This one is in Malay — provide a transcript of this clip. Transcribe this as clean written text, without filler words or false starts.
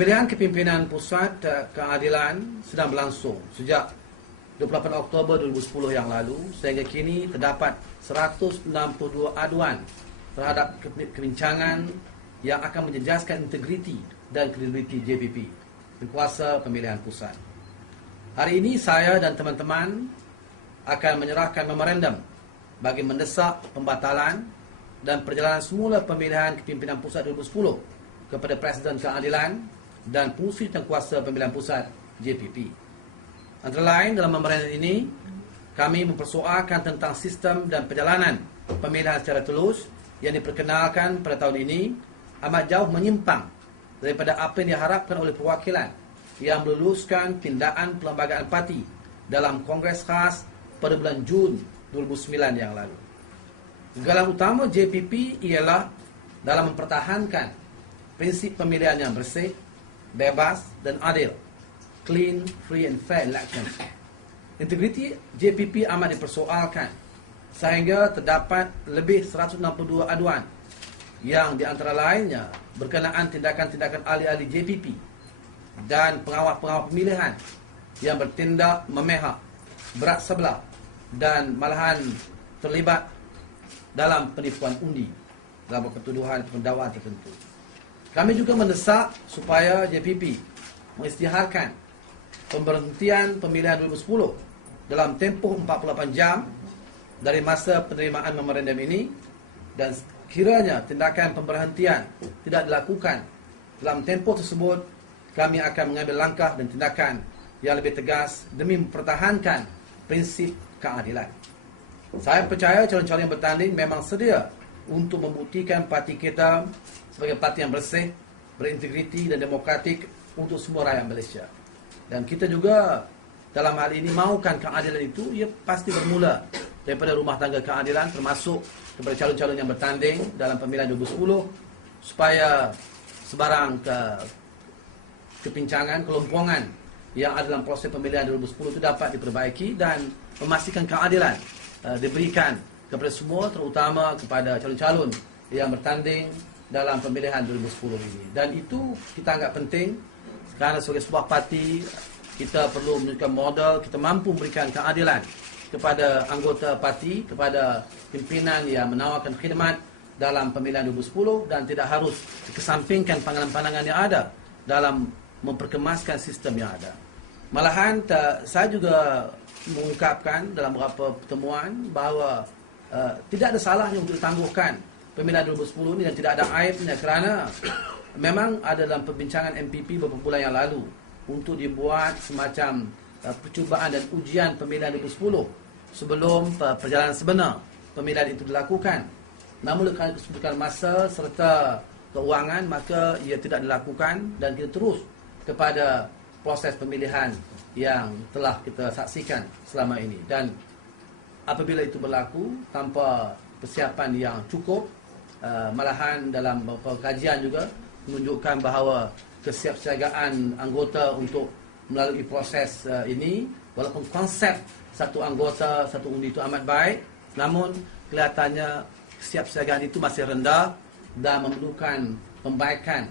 Pemilihan kepimpinan pusat keadilan sedang berlangsung sejak 28 Oktober 2010 yang lalu sehingga kini terdapat 162 aduan terhadap kebincangan yang akan menjejaskan integriti dan kredibiliti JPP di kuasa pemilihan pusat. Hari ini saya dan teman-teman akan menyerahkan memorandum bagi mendesak pembatalan dan perjalanan semula pemilihan kepimpinan pusat 2010 kepada Presiden Keadilan dan Pengurusi Tengkuasa Pemilihan Pusat JPP. Antara lain dalam memorandum ini, kami mempersoalkan tentang sistem dan perjalanan pemilihan secara telus yang diperkenalkan pada tahun ini amat jauh menyimpang daripada apa yang diharapkan oleh perwakilan yang meluluskan tindakan perlembagaan parti dalam Kongres Khas pada bulan Jun 2009 yang lalu. Gagalan utama JPP ialah dalam mempertahankan prinsip pemilihan yang bersih, bebas dan adil, clean, free and fair elections. Integriti JPP amat dipersoalkan sehingga terdapat lebih 162 aduan yang di antara lainnya berkenaan tindakan-tindakan ahli-ahli JPP dan pengawal-pengawal pemilihan yang bertindak memihak, berat sebelah dan malahan terlibat dalam penipuan undi dalam ketuduhan pendakwaan tertentu. Kami juga mendesak supaya JPP mengisytiharkan pemberhentian pemilihan 2010 dalam tempoh 48 jam dari masa penerimaan memorandum ini, dan kiranya tindakan pemberhentian tidak dilakukan dalam tempoh tersebut, kami akan mengambil langkah dan tindakan yang lebih tegas demi mempertahankan prinsip keadilan. Saya percaya calon-calon yang bertanding memang sedia untuk membuktikan parti kita sebagai parti yang bersih, berintegriti dan demokratik untuk semua rakyat Malaysia. Dan kita juga dalam hal ini mahukan keadilan itu ia pasti bermula daripada rumah tangga keadilan, termasuk kepada calon-calon yang bertanding dalam pemilihan 2010, supaya sebarang kepincangan, kelompongan yang ada dalam proses pemilihan 2010 itu dapat diperbaiki dan memastikan keadilan diberikan kepada semua, terutama kepada calon-calon yang bertanding dalam pemilihan 2010 ini. Dan itu kita anggap penting kerana sebagai sebuah parti kita perlu menunjukkan modal, kita mampu memberikan keadilan kepada anggota parti, kepada pimpinan yang menawarkan khidmat dalam pemilihan 2010 dan tidak harus dikesampingkan pandangan-pandangan yang ada dalam memperkemaskan sistem yang ada. Malahan saya juga mengungkapkan dalam beberapa pertemuan bahawa tidak ada salahnya untuk ditangguhkan pemilihan 2010 ini dan tidak ada aibnya kerana memang ada dalam perbincangan MPP beberapa bulan yang lalu untuk dibuat semacam percubaan dan ujian pemilihan 2010 sebelum perjalanan sebenar pemilihan itu dilakukan. Namun kerana kesulitan masa serta keuangan, maka ia tidak dilakukan dan kita terus kepada proses pemilihan yang telah kita saksikan selama ini. Dan apabila itu berlaku tanpa persiapan yang cukup, malahan dalam beberapa kajian juga menunjukkan bahawa kesiapsiagaan anggota untuk melalui proses ini, walaupun konsep satu anggota, satu undi itu amat baik, namun kelihatannya kesiapsiagaan itu masih rendah dan memerlukan pembaikan